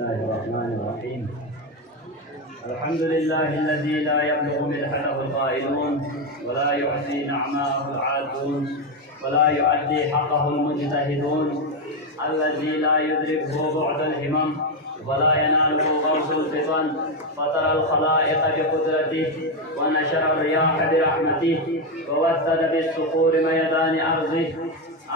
الله الرحمن الرحيم. الحمد لله الذي لا يبلغ مدحته القائلون ولا يحصي نعماءه العادون ولا يؤدي حقه المجتهدون، الذي لا يدركه بعد الهمم ولا يناله غوث الفطن، فطر الخلائق بقدرته ونشر الرياح برحمته ووسد بالصخور ميدان أرضه.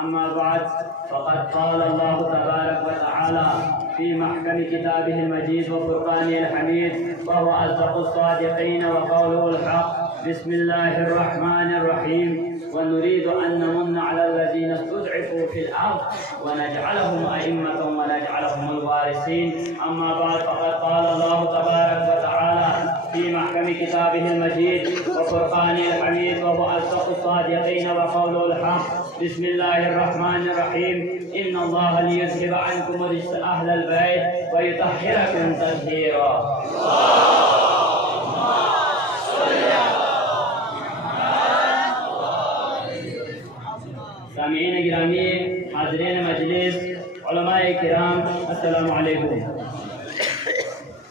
أما بعد، فقد قال الله تبارك وتعالى في محكم كتابه المجيد وفرقانه الحميد وهو أصدق الصادقين وقوله الحق: بسم الله الرحمن الرحيم. ونريد أن نمن على الذين استضعفوا في الأرض ونجعلهم أئمة ونجعلهم الوارثين. أما بعد، فقد قال الله تبارك وتعالى في محكم كتابه المجيد وفرقانه الحميد وهو أصدق الصادقين وقوله الحق: بسم الله الرحمن الرحيم. إن الله ليذهب عنكم رجس أهل البيت ويطهركم تطهيرا. سامعین گرامی، حاضرین مجلس، علماء کرام، السلام علیکم۔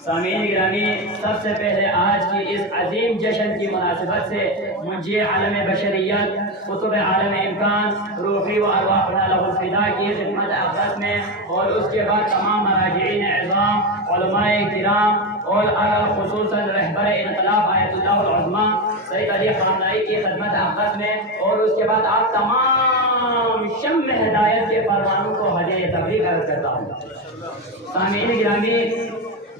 سامعین گرامی، سب سے پہلے آج کی اس عظیم جشن کی مناسبت سے منجی عالم بشریت، قطب عالم امکان، روحی و ارواحنا لہ الفدا کی خدمت اقدس میں اور اس کے بعد تمام مراجعین اعظام، علماء کرام اور خصوصاً رہبر انقلاب آیت اللہ العظمیٰ سید علی خامنائی کی خدمت اقدس میں اور اس کے بعد آپ تمام شمع ہدایت کے پروانوں کو ہدیہ تبریک عرض کرتا ہوں۔ سامعین گرامی،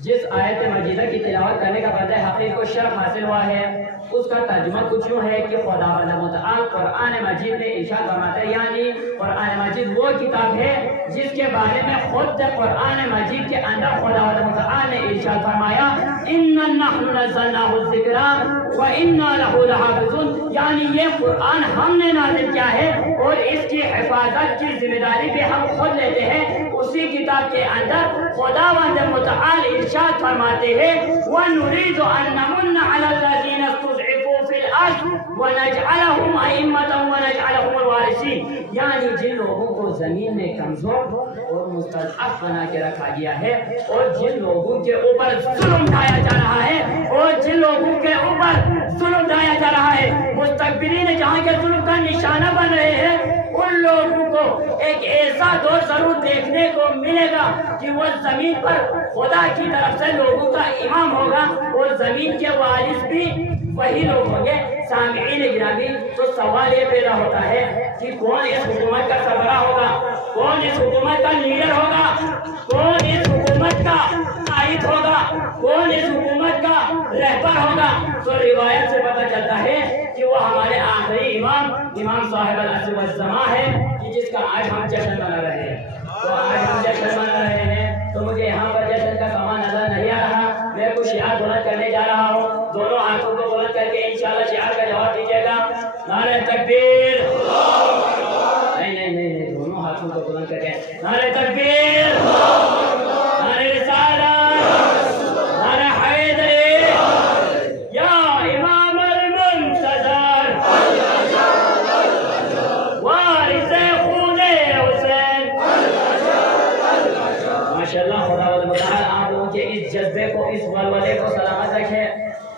جس آیت مجیدہ کی تلاوت کرنے کا بدلہ حقیق کو شرف حاصل ہوا ہے، اس کا ترجمہ کچھ یوں ہے کہ خداوند متعال قرآن مجید نے ارشاد فرمایا ہے، یعنی قرآن مجید وہ کتاب ہے جس کے بارے میں خود قرآن مجید کے اندر خداوند متعال نے ارشاد فرمایا: اِنَّا نَحْنُ نَزَّلْنَاهُ الذِّكْرَ وَإِنَّا لَهُ لَحَافِظُونَ، یعنی یہ قرآن ہم نے نازل کیا ہے اور اس کی حفاظت کی ذمہ داری بھی ہم خود لیتے ہیں۔ اسی کتاب کے اندر خداوند متعال ارشاد فرماتے ہیں: وَنُرِيدُ أَن نَّمُنَّ عَلَى الَّذِينَ اسْتُضْعِفُوا فِي الْأَرْضِ وَنَجْعَلَهُمْ أَئِمَّةً وَنَجْعَلَهُمُ الْوَارِثِينَ، یعنی جن لوگوں کو زمین میں کمزور اور مستضعف بنا کے رکھا گیا ہے اور جن لوگوں کے اوپر ظلم ڈھایا جا رہا ہے مستکبرین جہاں کے ظلم کا نشانہ بن رہے ہیں، ان لوگوں کو ایک ایسا دور ضرور دیکھنے کو ملے گا کہ وہ زمین پر خدا کی طرف سے لوگوں کا امام ہوگا اور زمین کے وارث بھی وہی لوگ ہوں گے۔ سامعین گرامی، تو سوال یہ پیدا ہوتا ہے کہ کون اس حکومت کا سربراہ ہوگا، کون اس حکومت کا لیڈر ہوگا، کون اس حکومت کا قائد ہوگا، کون اس حکومت کا رہبر ہوگا؟ تو روایت سے پتہ چلتا ہے کہ وہ ہمارے آخری امام صاحب العصر والزمان ہے، کہ جس کا آج ہم جشن منا رہے ہیں۔ تو آج ہم جشن منا رہے ہیں تو مجھے یہاں پر جشن کا سامان نظر نہیں آ رہا، میں کچھ شعار بلند کرنے جا رہا ہوں۔ دونوں ہاتھوں کو بلند کر کے انشاءاللہ شعار کا جواب دیجیے گا: نعرہ تکبیر! نہیں، دونوں ہاتھوں کو بلند کر کے نعرہ تکبیر، نعرہ رسالت، نعرہ حیدری، یا امام المنتظر، وارث خون حسین۔ ماشاءاللہ، خداوند متعال آپ لوگوں کے اس جذبے کو، اس ولولے کو سلامت رکھے۔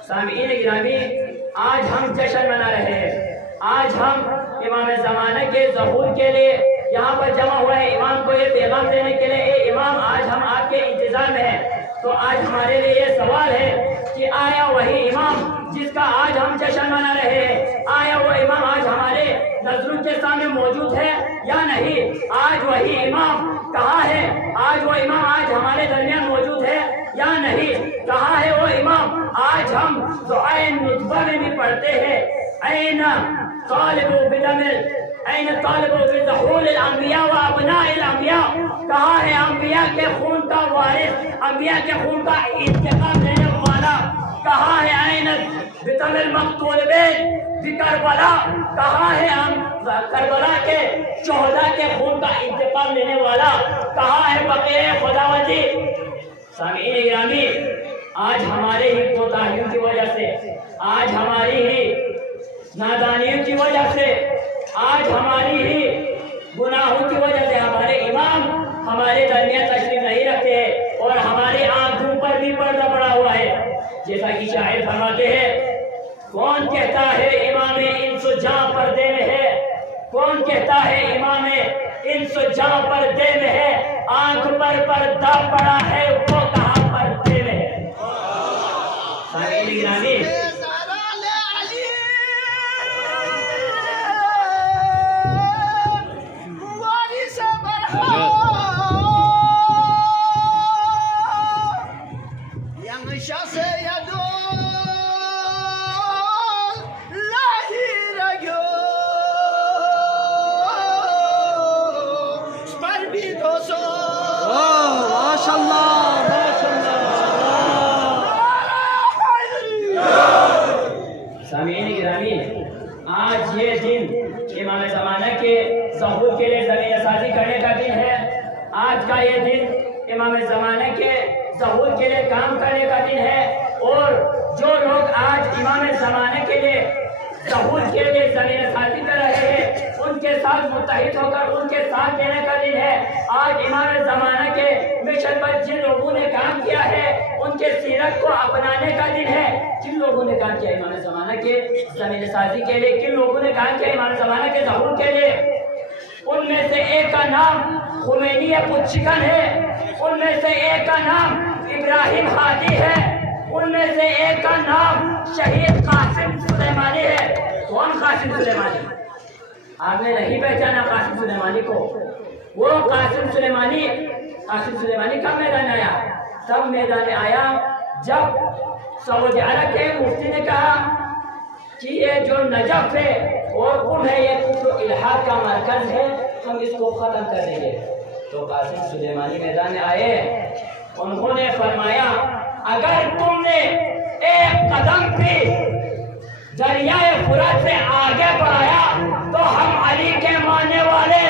سامعین گرامی، آج ہم جشن منا رہے ہیں۔ آج ہم امام زمانہ کے ظہور کے لیے یہاں پر جمع ہوئے ہیں، امام کو یہ پیغام دینے کے لیے: اے امام، آج ہم آپ کے انتظار میں ہیں۔ تو آج ہمارے لیے یہ سوال ہے کہ آیا وہی امام جس کا آج ہم جشن منا رہے ہیں، آیا وہ امام آج ہمارے نظروں کے سامنے موجود ہے یا نہیں؟ آج وہی امام کہاں ہے؟ آج وہ امام آج ہمارے درمیان موجود ہے یا نہیں؟ کہاں ہے وہ امام؟ آج ہم دعائے نطفہ میں بھی پڑھتے ہیں: این طالب بظہور الانبیاء و ابناء الانبیاء، کہاں ہے انبیاء کے خون کا وارث، انبیاء کے خون کا انتقام لینے والا؟ کہاں ہے این بطم المقتول بکربلا، کہاں ہے کربلا کے شہداء کے خون کا انتقام لینے والا؟ کہاں ہے بقیہ خداوندی؟ سامعین گرامی، آج ہمارے ہی کوتاہیوں کی وجہ سے، آج ہماری ہی نادانیوں کی وجہ سے، آج ہماری ہی گناہوں کی وجہ سے ہمارے امام ہمارے درمیان تشریف نہیں رکھتے اور ہمارے جیسا کہ شاعر فرماتے ہیں، کون کہتا ہے امام انس و جاں پردے میں ہے، کون کہتا ہے امام انس و جاں پردے میں ہے، آنکھ پر پردہ پڑا ہے وہ کہاں پردے میں ہے۔ سامعین گرامی، سامعین گرامی، آج یہ دن امام زمانہ کے ظہور کے لیے زمین سازی کرنے کا دن ہے۔ آج کا یہ دن امام زمانہ کے ظہور کے لیے کام کرنے کا دن ہے، اور جو لوگ آج امام زمانہ کے لیے ظہور کے لیے زمین سازی کر رہے ہیں ان کے ساتھ متحد ہو کر ان کے ساتھ دینے کا دن ہے۔ آج امام زمانہ کے مشن پر جن لوگوں نے کام کیا ہے ان کے سیرت کو اپنانے کا دن ہے۔ جن لوگوں نے کام کیا امام زمانہ کے زمین سازی کے لیے، کن لوگوں نے کام کیا امام زمانہ کے ظہور کے لیے، ان میں سے ایک کا نام خمینی پچکن ہے، ان میں سے ایک کا نام ابراہیم ہادی ہے، ان میں سے ایک کا نام شہید قاسم سلیمانی ہے۔ کون قاسم سلیمانی؟ آپ نے نہیں پہچانا قاسم سلیمانی کو؟ وہ قاسم سلیمانی کب میدان آیا؟ تب میدان آیا جب سعودی عرب کے مفتی نے کہا کہ یہ جو نجف ہے اور قم ہے یہ کفر و الحاد کا مرکز ہے، ہم اس کو ختم کر دیں گے۔ تو قاسم سلیمانی میدان میں آئے، انہوں نے فرمایا اگر تم نے ایک قدم بھی دریائے فرات سے آگے بڑھایا تو ہم علی کے ماننے والے،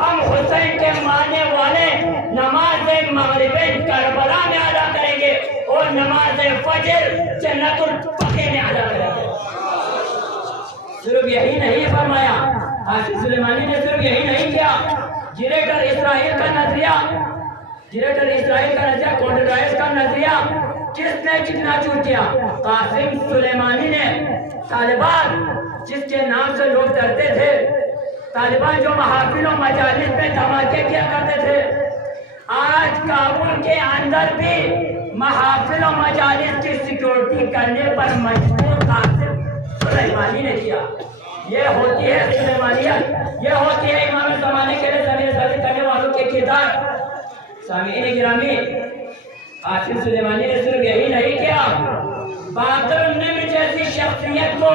ہم حسین کے ماننے والے نماز مغربین کربلا میں ادا کریں گے اور نماز فجر جنت البقیع میں ادا کریں گے۔ صرف یہی نہیں فرمایا قاسم سلیمانی نے، صرف یہی نہیں کیا، گریٹر اسرائیل کا نظریہ، کونڈل رائس کا نظریہ کس نے کتنا چور کیا؟ قاسم سلیمانی نے۔ طالبان جس کے نام سے لوگ ڈرتے تھے، طالبان جو محافل و مجالس میں دھماکے کیا کرتے تھے، آج کابل کے اندر بھی محافل و مجالس کی سیکیورٹی کرنے پر مجبور قاسم سلیمانی نے کیا۔ یہ ہوتی ہے سلیمانیت، یہ ہوتی ہے امام زمانے کے لیے زمین سازی کرنے والوں کے کردار۔ سامعین گرامی، قاسم سلیمانی نے صرف یہی نہیں کیا، باقر النمر جیسی شخصیت کو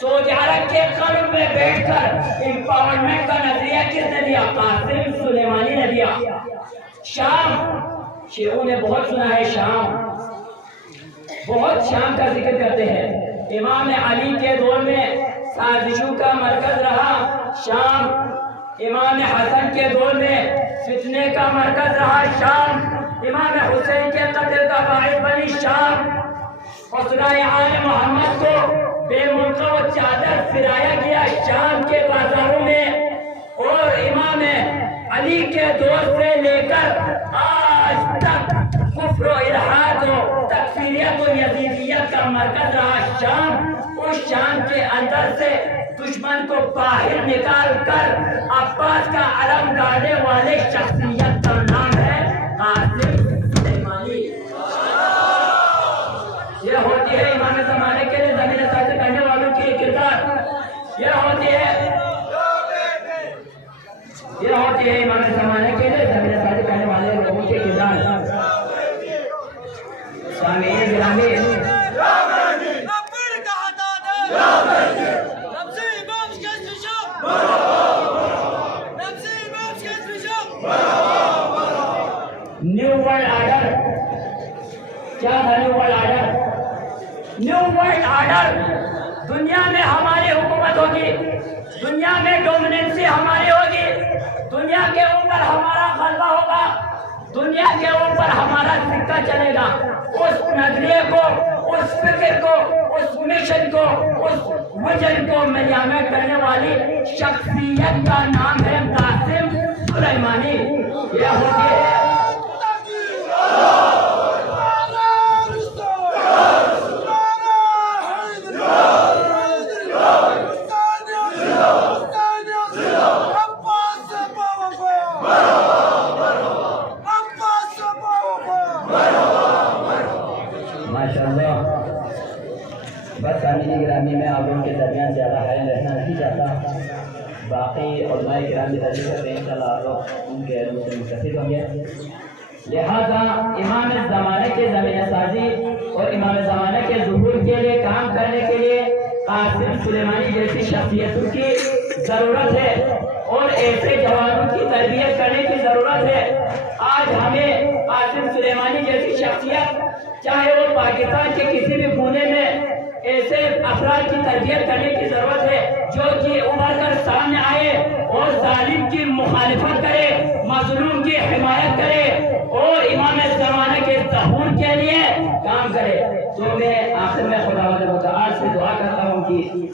سعودی عرب کے قلب میں بیٹھ کر امپاورمنٹ کا نظریہ کس نے دیا؟ قاسم سلیمانی نے دیا۔ شام، شیعوں نے بہت سنا ہے شام، بہت شام کا ذکر کرتے ہیں۔ امام علی کے دور میں سازشوں کا مرکز رہا شام، امام حسن کے دور میں فتنے کا مرکز رہا شام، امام حسین کے قتل کا باعث بنی شام، خسرۂ آل محمد کو بے ملکہ و چادر پھرایا گیا شام کے بازاروں میں، اور امام علی کے دور سے لے کر آج تک کفر و الحاد و تکفیریت و یزیدیت کا مرکز رہا شام۔ اس شام کے اندر سے دشمن کو باہر نکال کر عباس کا علم گاڑنے والے شخصیت کا نام ہے قاسم سلیمانی۔ یہ ہوتی ہے امام زمانے کے لیے زمین سازی کرنے والوں کی کردار، یہ ہوتی ہے امام زمانے کے لیے زمین سازی کرنے والے لوگوں کی کردار۔ سامعین گرامی، نیو ورلڈ آرڈر کیا تھا؟ نیو ورلڈ آرڈر دنیا میں ہماری حکومت ہوگی، دنیا میں ڈومیننسی ہماری ہوگی، دنیا کے اوپر ہمارا غلبہ ہوگا، دنیا کے اوپر ہمارا سکہ چلے گا۔ اس نظریے کو، اس فکر کو، اس مشن کو، اس ویژن کو ملیامت کرنے والی شخصیت کا نام ہے قاسم سلیمانی۔ یہ ہوتی ہے اللہ بس سامعین گرامی میں آپ لوگوں کے درمیان زیادہ حائل رہنا نہیں چاہتا. باقی علماء کرام بھی تجربہ کرتے ہیں انشاءاللہ آپ لوگ ان کے علم سے مستفید ہوں گے. لہذا امام زمانے کے زمینہ سازی اور امام زمانے کے ظہور کے لیے کام کرنے کے لیے قاسم سلیمانی جیسی شخصیتوں کی ضرورت ہے اور ایسے جوانوں کی تربیت کرنے کی ضرورت ہے. آج ہمیں قاسم سلیمانی جیسی شخصیت چاہے وہ پاکستان کے کسی بھی کونے میں ایسے افراد کی تربیت کرنے کی ضرورت ہے جو کہ ابھر کر سامنے آئے اور ظالم کی مخالفت کرے, مظلوم کی حمایت کرے اور امام زمانہ کے ظہور کے لیے کام کرے. تو میں آخر میں خداوند متعال سے دعا کرتا ہوں کہ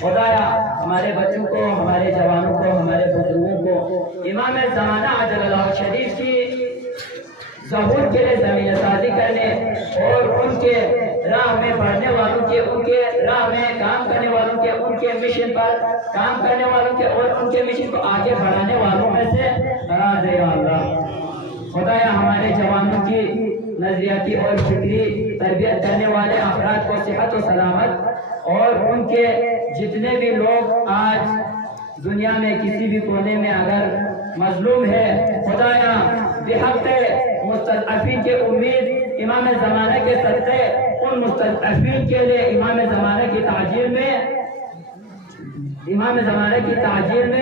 خدایا ہمارے بچوں کو, ہمارے جوانوں کو, ہمارے بزرگوں کو امام زمانہ عجل اللہ شریف کی ظہور کے لیے زمینہ سازی کرنے اور ان کے راہ میں بڑھنے والوں کے, ان کے راہ میں کام کرنے والوں کے, ان کے مشن پر کام کرنے والوں کے اور ان کے مشن کو آگے بڑھانے والوں میں سے قرار دے اللہ. خدایا ہمارے جوانوں کی نظریاتی اور فکری تربیت کرنے والے افراد کو صحت و سلامت اور ان کے جتنے بھی لوگ آج دنیا میں کسی بھی کونے میں اگر مظلوم ہے خدایا بحق مستضعفین کے امید امام زمانہ کے صدقے ان مستضعفین کے لیے امام زمانہ کی تعجیل میں